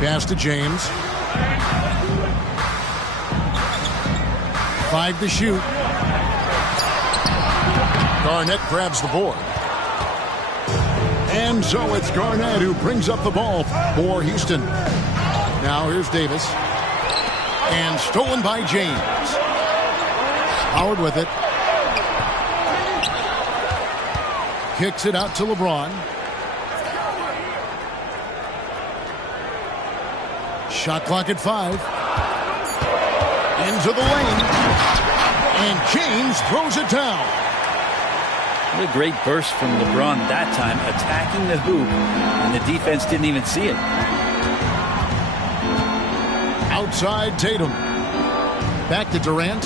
Pass to James. 5 to shoot. Garnett grabs the board. And so it's Garnett who brings up the ball for Houston. Now here's Davis. And stolen by James. Howard with it. Kicks it out to LeBron. Shot clock at 5. Into the lane. And James throws it down. What a great burst from LeBron that time, attacking the hoop, and the defense didn't even see it. Outside Tatum. Back to Durant.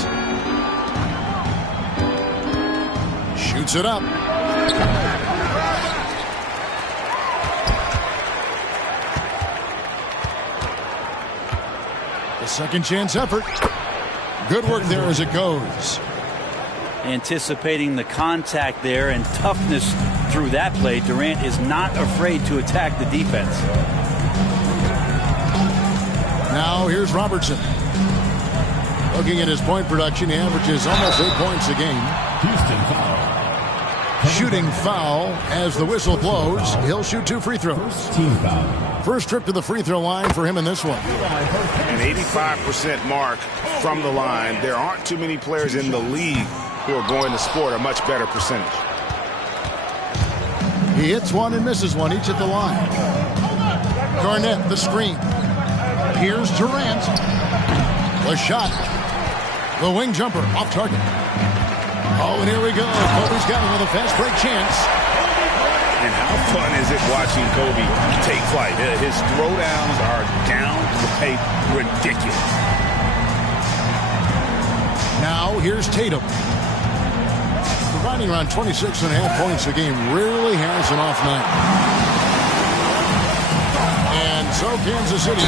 Shoots it up. The second chance effort. Good work there as it goes. Anticipating the contact there and toughness through that play, Durant is not afraid to attack the defense. Now here's Robertson. Looking at his point production, he averages almost 8 points a game. Houston foul. Shooting foul as the whistle blows. He'll shoot 2 free throws. Team foul. First trip to the free throw line for him in this one. An 85% mark from the line. There aren't too many players in the league who are going to score a much better percentage. He hits one and misses one, each at the line. Garnett, the screen. Here's Durant. The shot. The wing jumper off target. Oh, and here we go. Kobe's got him with a fast break chance. And how fun is it watching Kobe take flight? His throwdowns are down to pay ridiculous. Now here's Tatum. Providing around 26.5 points a game, rarely has an off night. And so Kansas City.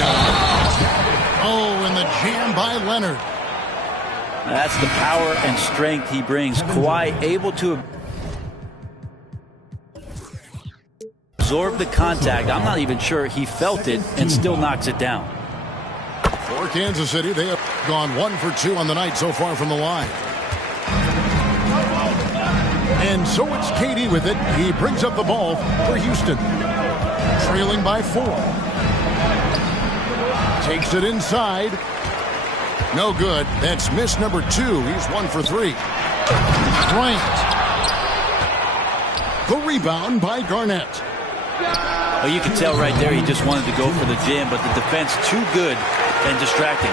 Oh, and the jam by Leonard. That's the power and strength he brings. Kawhi able to absorb the contact. I'm not even sure he felt it and still knocks it down. For Kansas City, they have gone 1 for 2 on the night so far from the line. And so it's KD with it. He brings up the ball for Houston. Trailing by 4. Takes it inside. No good. That's miss number 2. He's 1 for 3. Bryant. The rebound by Garnett. Well, you can tell right there he just wanted to go for the jam, but the defense too good and distracting.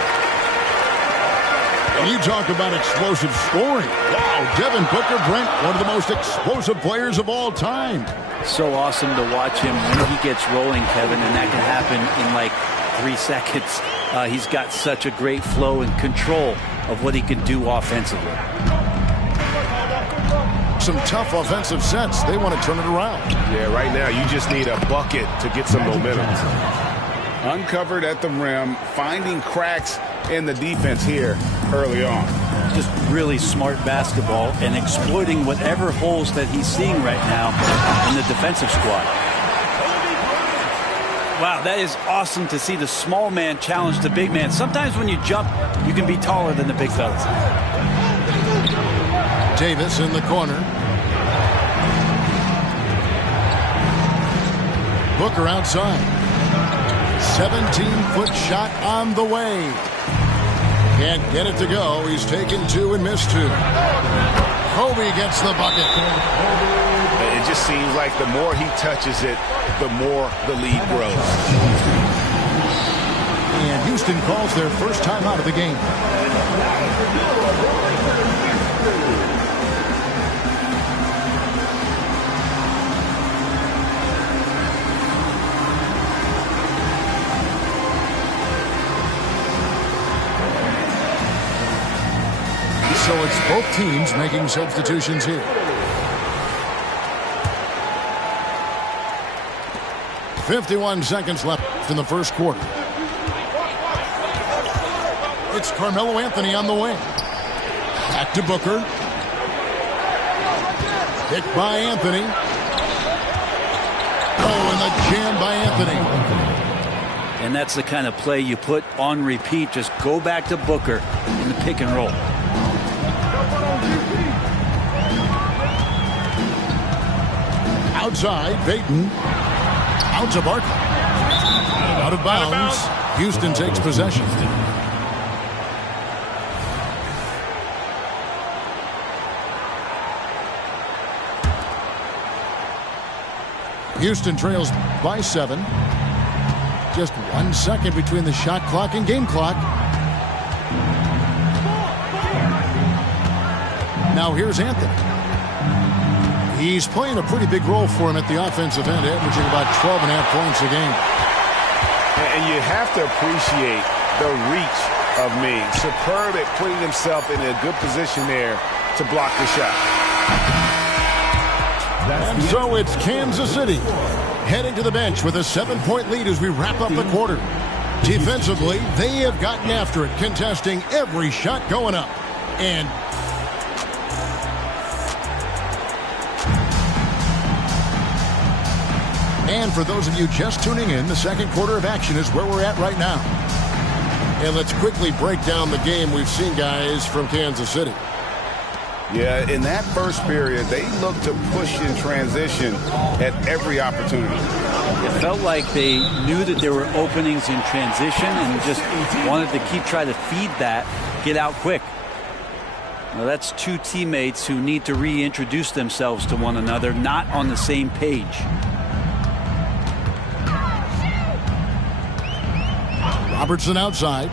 And you talk about explosive scoring. Wow, Devin Booker, Brent, one of the most explosive players of all time. So awesome to watch him when he gets rolling, Kevin, and that can happen in like 3 seconds. He's got such a great flow and control of what he can do offensively. Some tough offensive sets. They want to turn it around. Yeah, right now you just need a bucket to get some momentum. Uncovered at the rim, finding cracks in the defense here early on. Just really smart basketball and exploiting whatever holes that he's seeing right now in the defensive squad. Wow, that is awesome to see the small man challenge the big man. Sometimes when you jump, you can be taller than the big fellas. Davis in the corner. Booker outside. 17-foot shot on the way. Can't get it to go. He's taken 2 and missed 2. Kobe gets the bucket. It just seems like the more he touches it, the more the lead grows. And Houston calls their first time out of the game. So it's both teams making substitutions here. 51 seconds left in the first quarter. It's Carmelo Anthony on the wing. Back to Booker. Picked by Anthony. Oh, and the jam by Anthony. And that's the kind of play you put on repeat. Just go back to Booker in the pick and roll. Outside, Payton. Out to Barkley. Out of bounds. Houston takes possession. Houston trails by 7. Just 1 second between the shot clock and game clock. Now here's Anthony. He's playing a pretty big role for him at the offensive end, averaging about 12.5 points a game. And you have to appreciate the reach of Ming. Superb at putting himself in a good position there to block the shot. And so it's Kansas City heading to the bench with a 7-point lead as we wrap up the quarter. Defensively, they have gotten after it, contesting every shot going up. And for those of you just tuning in, the second quarter of action is where we're at right now. And let's quickly break down the game we've seen, guys, from Kansas City. Yeah, in that first period, they looked to push in transition at every opportunity. It felt like they knew that there were openings in transition and just wanted to keep trying to feed that, get out quick. Now that's two teammates who need to reintroduce themselves to one another, not on the same page. Robertson outside.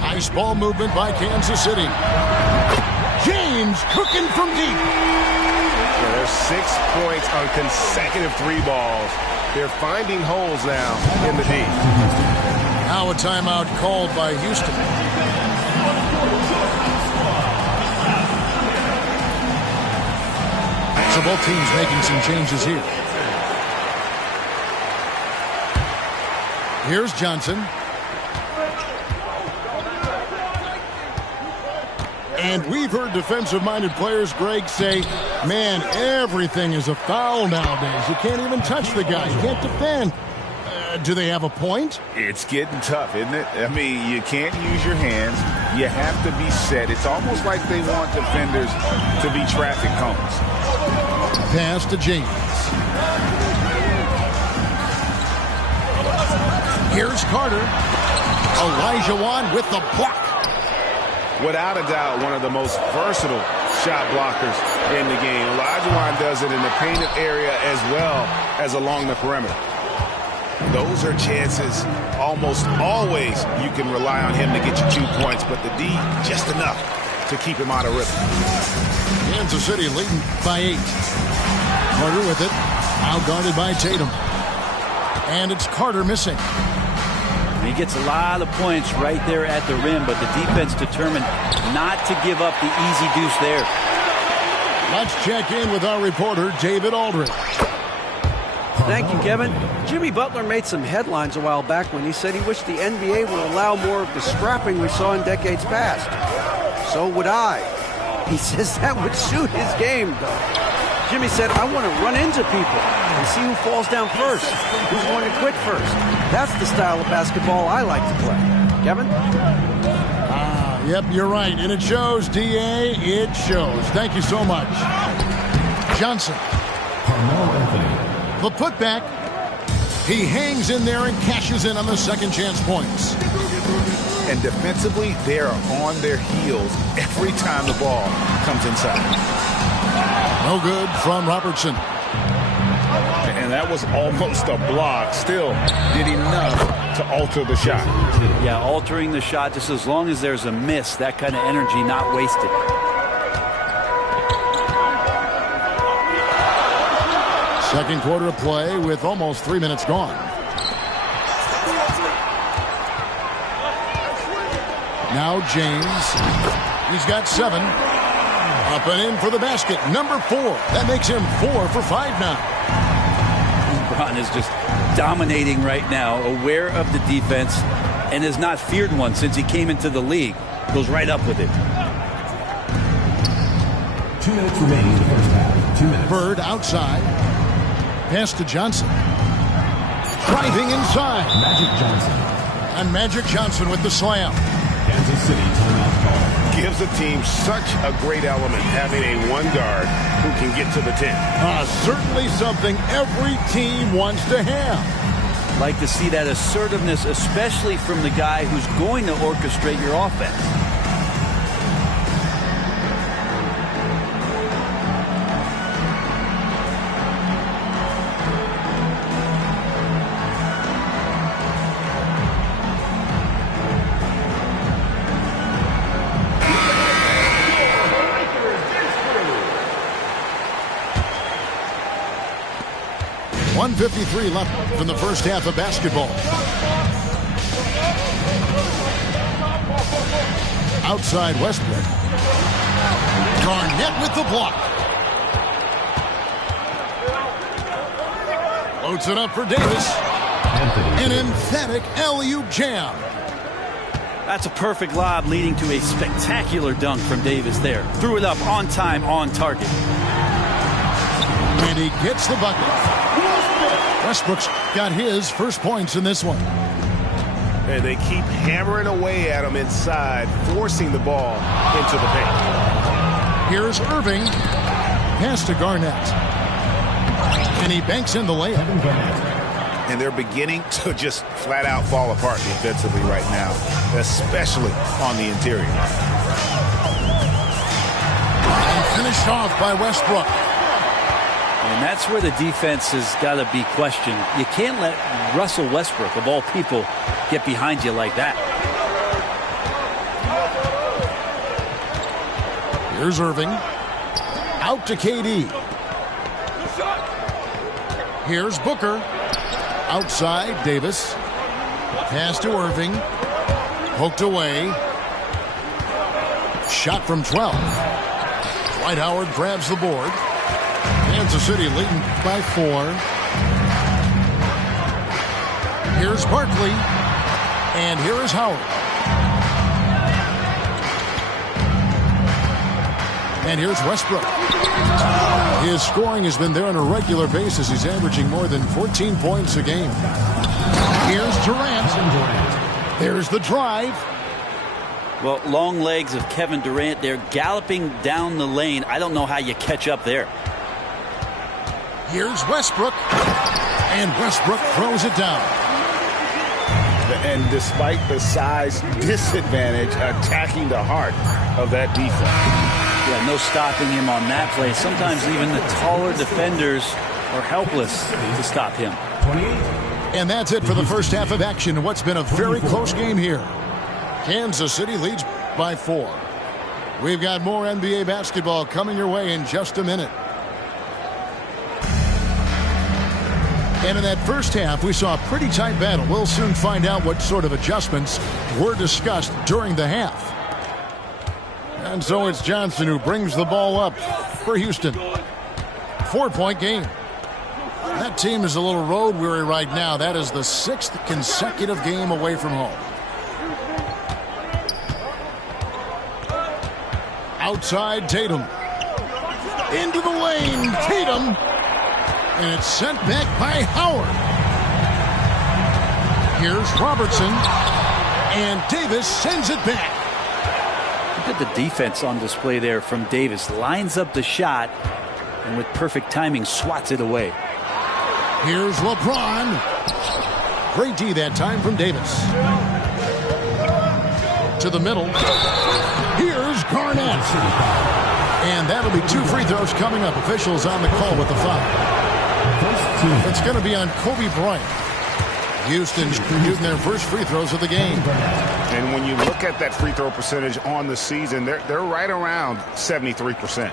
Nice ball movement by Kansas City. James cooking from deep. Yeah, there's 6 points on consecutive 3 balls. They're finding holes now in the D. Now a timeout called by Houston. So both teams making some changes here. Here's Johnson. And we've heard defensive-minded players, Greg, say, man, everything is a foul nowadays. You can't even touch the guy. You can't defend. Do they have a point? It's getting tough, isn't it? I mean, you can't use your hands. You have to be set. It's almost like they want defenders to be traffic cones. Pass to James. Here's Carter. Elijah Wan with the block. Without a doubt, one of the most versatile shot blockers in the game. Olajuwon does it in the painted area as well as along the perimeter. Those are chances almost always you can rely on him to get you 2 points, but the D just enough to keep him out of rhythm. Kansas City leading by 8. Carter with it. Now guarded by Tatum. And it's Carter missing. He gets a lot of points right there at the rim, but the defense determined not to give up the easy deuce there. Let's check in with our reporter, David Aldridge. Thank you, Kevin. Jimmy Butler made some headlines a while back when he said he wished the NBA would allow more of the scrapping we saw in decades past. So would I. He says that would suit his game, though. Jimmy said, I want to run into people and see who falls down first, who's going to quit first. That's the style of basketball I like to play. Kevin? Yep, you're right. And it shows, D.A. It shows. Thank you so much. Johnson. The putback. He hangs in there and cashes in on the second chance points. And defensively, they are on their heels every time the ball comes inside. No good from Robertson. And that was almost a block. Still did enough to alter the shot. Yeah, altering the shot just as long as there's a miss, that kind of energy not wasted. Second quarter of play with almost 3 minutes gone. Now James. He's got 7. Up and in for the basket. Number 4. That makes him 4 for 5 now. LeBron is just dominating right now, aware of the defense, and has not feared one since he came into the league. Goes right up with it. 2 minutes remaining in the first half. 2 minutes. Bird outside. Pass to Johnson. Driving inside. Magic Johnson. And Magic Johnson with the slam. Kansas City timeout call. Gives the team such a great element having a one guard who can get to the 10. Certainly something every team wants to have. Like to see that assertiveness, especially from the guy who's going to orchestrate your offense. .153 left in the first half of basketball. Outside Westbrook. Garnett with the block. Loads it up for Davis. An emphatic alley-oop jam. That's a perfect lob leading to a spectacular dunk from Davis there. Threw it up on time, on target. And he gets the bucket. Westbrook's got his first points in this one. And they keep hammering away at him inside, forcing the ball into the paint. Here's Irving. Pass to Garnett. And he banks in the layup. And they're beginning to just flat out fall apart defensively right now, especially on the interior. And finished off by Westbrook. And that's where the defense has got to be questioned. You can't let Russell Westbrook, of all people, get behind you like that. Here's Irving. Out to KD. Here's Booker. Outside, Davis. Pass to Irving. Poked away. Shot from 12. Dwight Howard grabs the board. Kansas City leading by 4. Here's Barkley. And here is Howard. And here's Westbrook. His scoring has been there on a regular basis. He's averaging more than 14 points a game. Here's Durant. There's the drive. Well, long legs of Kevin Durant. They're galloping down the lane. I don't know how you catch up there. Here's Westbrook. And Westbrook throws it down. And despite the size disadvantage, attacking the heart of that defense. Yeah, no stopping him on that play. Sometimes even the taller defenders are helpless to stop him. And that's it for the first half of action. What's been a very close game here. Kansas City leads by 4. We've got more NBA basketball coming your way in just a minute. And in that first half, we saw a pretty tight battle. We'll soon find out what sort of adjustments were discussed during the half. And so it's Johnson who brings the ball up for Houston. 4-point game. That team is a little road weary right now. That is the 6th consecutive game away from home. Outside Tatum. Into the lane. Tatum. And it's sent back by Howard. Here's Robertson. And Davis sends it back. Look at the defense on display there from Davis. Lines up the shot and with perfect timing swats it away. Here's LeBron. Great D that time from Davis. To the middle. Here's Garnett. And that'll be 2 free throws coming up. Officials on the call with the foul. It's going to be on Kobe Bryant. Houston shooting their first free throws of the game. And when you look at that free throw percentage on the season, they're right around 73%.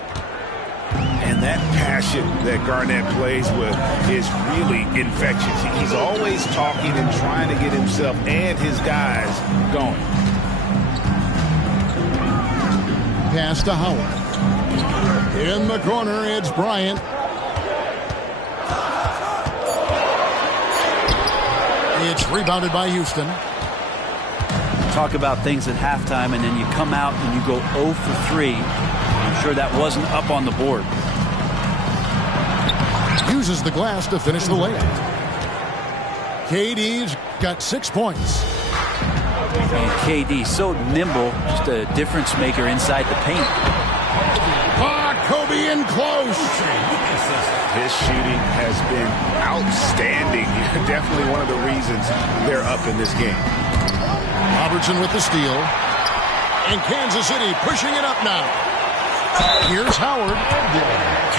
And that passion that Garnett plays with is really infectious. He's always talking and trying to get himself and his guys going. Pass to Howard. In the corner, it's Bryant. It's rebounded by Houston. Talk about things at halftime, and then you come out and you go 0 for 3. I'm sure that wasn't up on the board. Uses the glass to finish the layup. KD's got 6 points. And KD so nimble, just a difference maker inside the paint. Kobe in close. His shooting has been outstanding. Definitely one of the reasons they're up in this game. Robertson with the steal. And Kansas City pushing it up now. Here's Howard.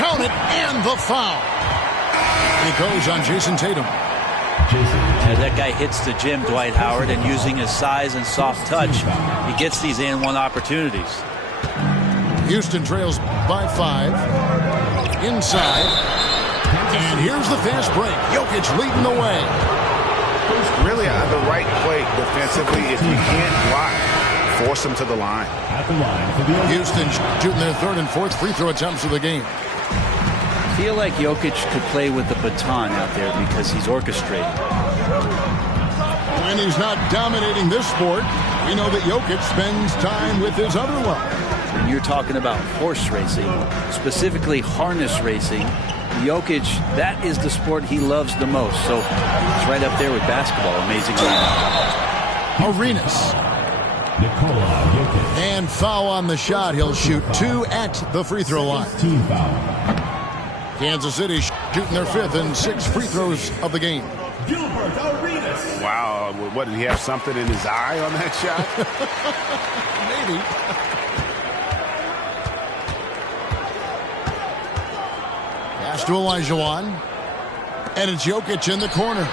Count it, and the foul. It goes on Jason Tatum. As that guy hits the gym, Dwight Howard, and using his size and soft touch, he gets these and-one opportunities. Houston trails by 5. Inside. And here's the fast break. Jokic leading the way. Really on the right play defensively. If you can't block, force them to the line. At the line for the Houston shooting their 3rd and 4th free throw attempts of the game. I feel like Jokic could play with the baton out there because he's orchestrating. When he's not dominating this sport, we know that Jokic spends time with his other love. When you're talking about horse racing, specifically harness racing, Jokic, that is the sport he loves the most. So it's right up there with basketball, amazingly enough. Arenas. Nikola Jokic. And foul on the shot. He'll shoot 2 at the free throw line. Team foul. Kansas City shooting their 5th and 6th free throws of the game. Gilbert Arenas. Wow, what, did he have something in his eye on that shot? Maybe. Pass to Olajuwon. And it's Jokic in the corner.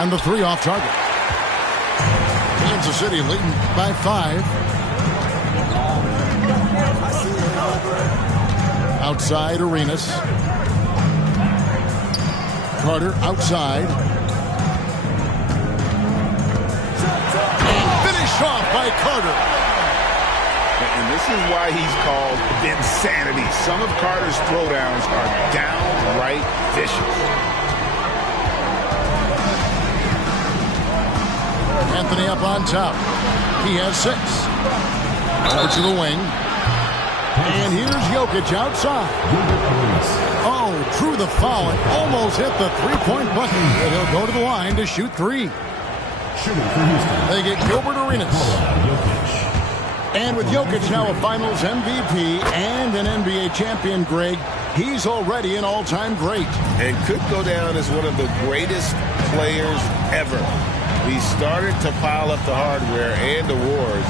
And the 3 off target. Kansas City leading by 5. Outside Arenas. Carter outside. And finished off by Carter. And this is why he's called Vinsanity. Some of Carter's throwdowns are downright vicious. Anthony up on top. He has 6. Over to the wing. And here's Jokic outside. Oh, drew the foul and almost hit the 3-point button. But he'll go to the line to shoot 3. They get Gilbert Arenas. And with Jokic now a Finals MVP and an NBA champion, Greg, he's already an all-time great. And could go down as one of the greatest players ever. He started to pile up the hardware and awards.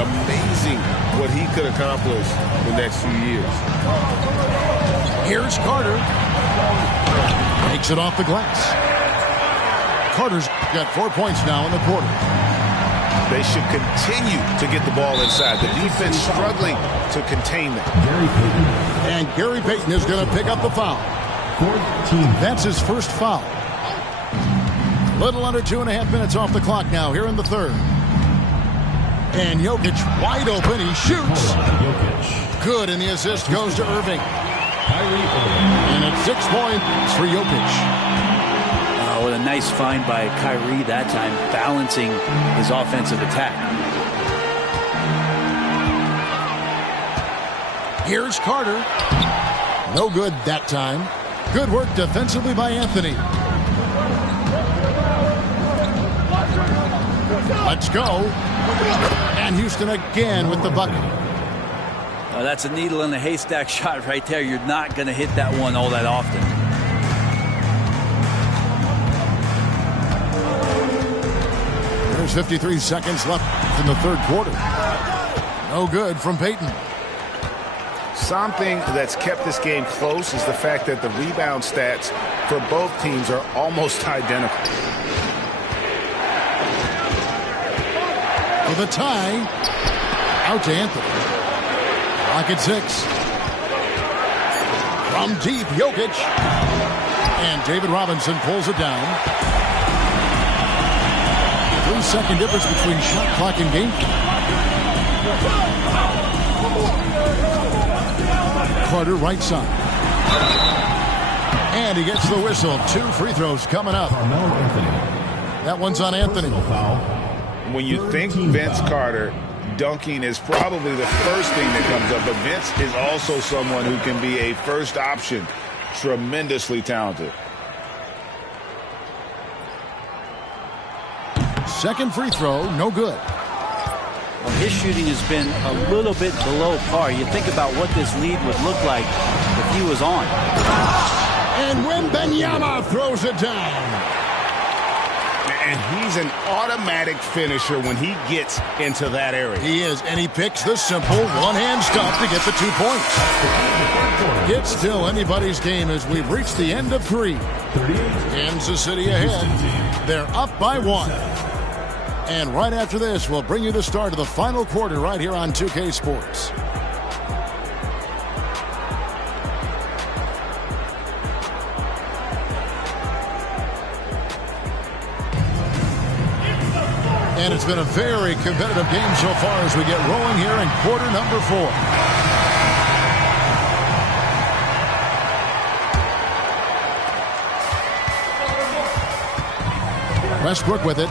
Amazing what he could accomplish the next few years. Here's Carter. Takes it off the glass. Carter's got 4 points now in the quarter. They should continue to get the ball inside. The defense struggling to contain them. And Gary Payton is going to pick up the foul. That's his first foul. Little under 2.5 minutes off the clock now here in the 3rd. And Jokic wide open. He shoots. Good, and the assist goes to Irving. And it's 6 points for Jokic. Oh, what a nice find by Kyrie that time, balancing his offensive attack. Here's Carter. No good that time. Good work defensively by Anthony. Let's go. And Houston again with the bucket. Oh, that's a needle in the haystack shot right there. You're not going to hit that one all that often. There's 53 seconds left in the 3rd quarter. No good from Payton. Something that's kept this game close is the fact that the rebound stats for both teams are almost identical. For the tie, out to Anthony. Clock at 6. From deep, Jokic. And David Robinson pulls it down. 3-second difference between shot clock and game clock. Carter right side. And he gets the whistle. 2 free throws coming up. That one's on Anthony. When you think Vince Carter, dunking is probably the first thing that comes up. But Vince is also someone who can be a first option. Tremendously talented. second free throw, no good. Well, his shooting has been a little bit below par. You think about what this lead would look like if he was on. And Wembanyama throws it down. And he's an automatic finisher when he gets into that area. He is, and he picks the simple one-hand stuff to get the 2 points. It's still anybody's game as we've reached the end of 3. Kansas City ahead. They're up by 1. And right after this, we'll bring you the start of the final quarter right here on 2K Sports. And it's been a very competitive game so far as we get rolling here in quarter number 4. Westbrook with it.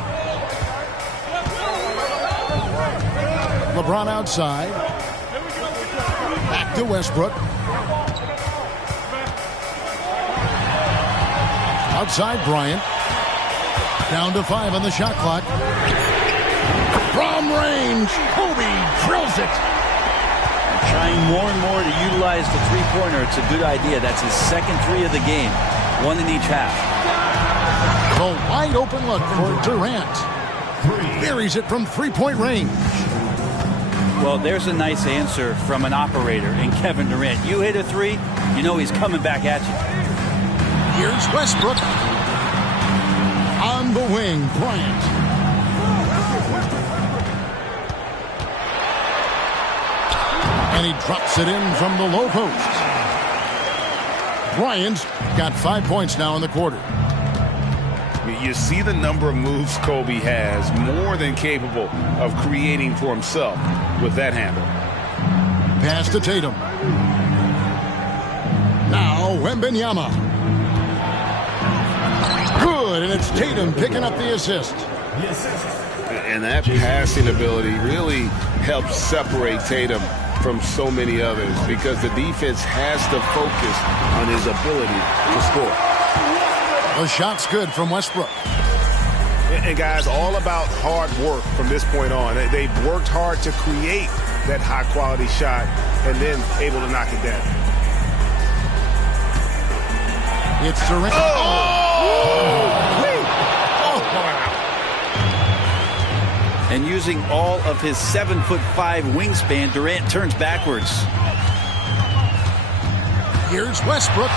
LeBron outside. Back to Westbrook. Outside Bryant. Down to 5 on the shot clock. From range, Kobe drills it. Trying more and more to utilize the three-pointer. It's a good idea. That's his second 3 of the game. 1 in each half. The wide open look for Durant. Buries it from three-point range. Well, there's a nice answer from an operator in Kevin Durant. You hit a 3, you know he's coming back at you. Here's Westbrook. On the wing, Bryant. And he drops it in from the low post. Bryant's got 5 points now in the quarter. You see the number of moves Kobe has, more than capable of creating for himself with that handle. Pass to Tatum. Now Wembanyama. Good, and it's Tatum picking up the assist. And that passing ability really helps separate Tatum from so many others because the defense has to focus on his ability to score. The shot's good from Westbrook. And guys, all about hard work from this point on. They've worked hard to create that high-quality shot and then able to knock it down. It's Durant. And using all of his 7'5" wingspan, Durant turns backwards. Here's Westbrook.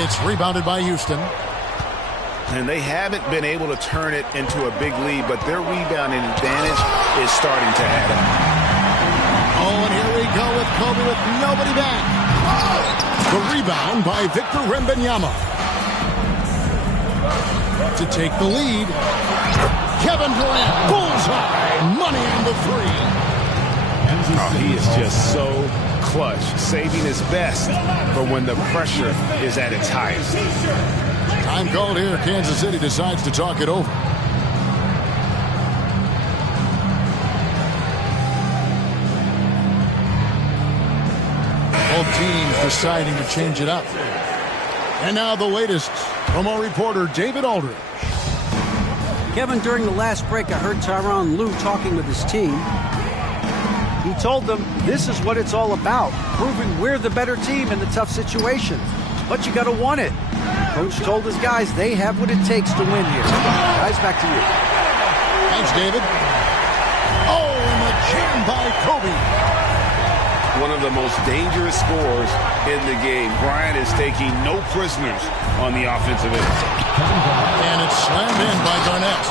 It's rebounded by Houston. And they haven't been able to turn it into a big lead, but their rebounding advantage is starting to add up. Oh, and here we go with Kobe with nobody back. The rebound by Victor Wembanyama. To take the lead. Kevin Durant, bullseye, money on the 3. Oh, he is just so clutch, saving his best for when the pressure is at its highest. Time called here. Kansas City decides to talk it over. Both teams deciding to change it up. And now the latest from our reporter, David Aldridge. Kevin, during the last break, I heard Tyronn Lue talking with his team. He told them this is what it's all about, proving we're the better team in the tough situations. But you got to want it. Coach told his guys they have what it takes to win here. Guys, back to you. Thanks, David. Oh, and the jam by Kobe. One of the most dangerous scorers in the game. Bryant is taking no prisoners on the offensive end. And it's slammed in by Garnett.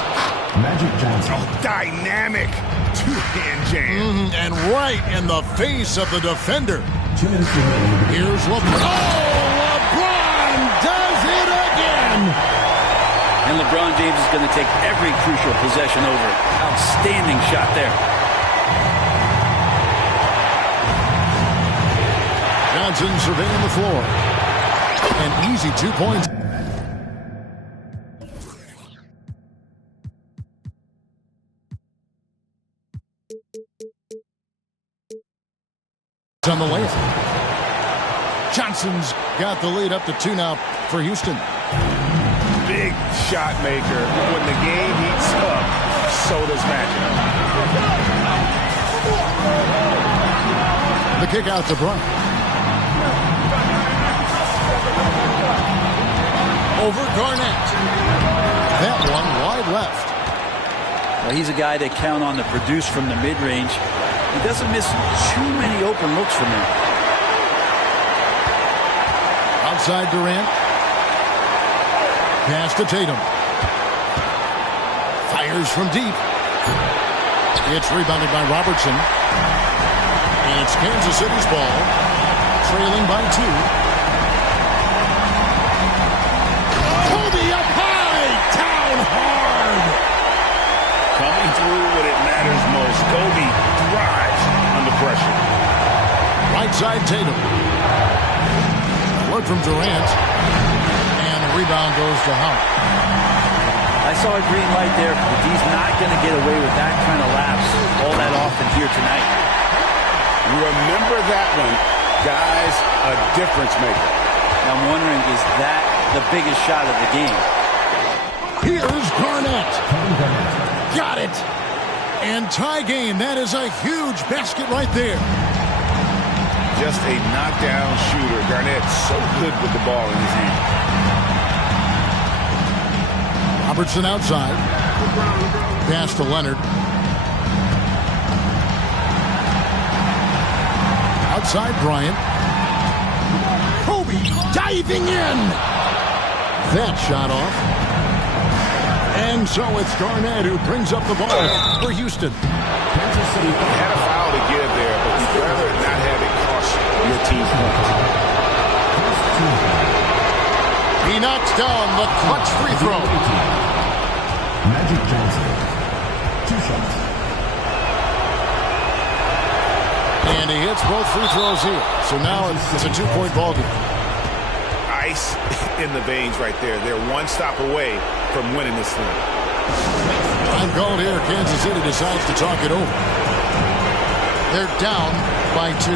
Magic Johnson. Oh, dynamic two-hand jam. And right in the face of the defender. 2 minutes remaining. Here's LeBron. Oh, LeBron does it again. And LeBron James is going to take every crucial possession over. Outstanding shot there. Johnson surveying the floor. An easy 2 points. On the layup. Johnson's got the lead up to 2 now for Houston. big shot maker. When the game heats up, so does Magic. The kick out to Bryant. Over Garnett. That one wide left. Well, he's a guy they count on to produce from the mid-range. He doesn't miss too many open looks from him. Outside Durant. Pass to Tatum. Fires from deep. It's rebounded by Robertson. And it's Kansas City's ball. Trailing by 2. Kobe up high. Down hard. Coming through when it matters most. Kobe thrives under pressure. Right side Tatum. Look from Durant. And the rebound goes to Howard. I saw a green light there, but he's not going to get away with that kind of lapse all that often here tonight. Remember that one. Guys, a difference maker. I'm wondering, is that the biggest shot of the game? Here's Garnett. Got it. And tie game. That is a huge basket right there. Just a knockdown shooter. Garnett so good with the ball in his hand. Robertson outside. Pass to Leonard. Outside Bryant. Kobe diving in. That shot off. And so it's Garnett who brings up the ball for Houston. Kansas City had a foul to give there, but you'd rather not have it cost your team points. He knocks down the clutch free throw. Magic Johnson. 2 shots. And he hits both free throws here. So now it's a 2-point ball game. Ice in the veins right there. They're one stop away from winning this thing. Time called here. Kansas City decides to talk it over. They're down by 2.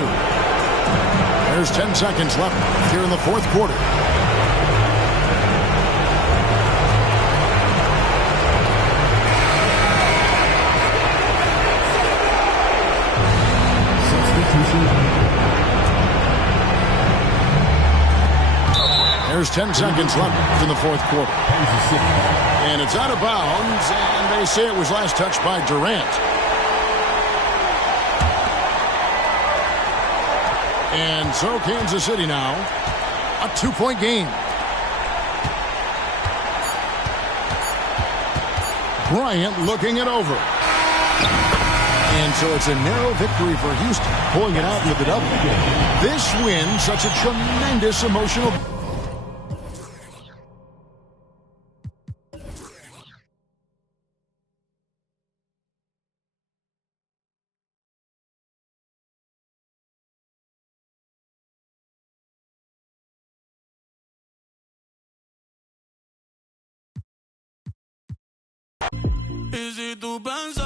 There's 10 seconds left here in the fourth quarter. There's 10 seconds left in the fourth quarter. And it's out of bounds, and they say it was last touched by Durant. And so Kansas City now, a 2-point game. Bryant looking it over. And so it's a narrow victory for Houston, pulling it out with the double. This win, such a tremendous emotional... Y si tú pensas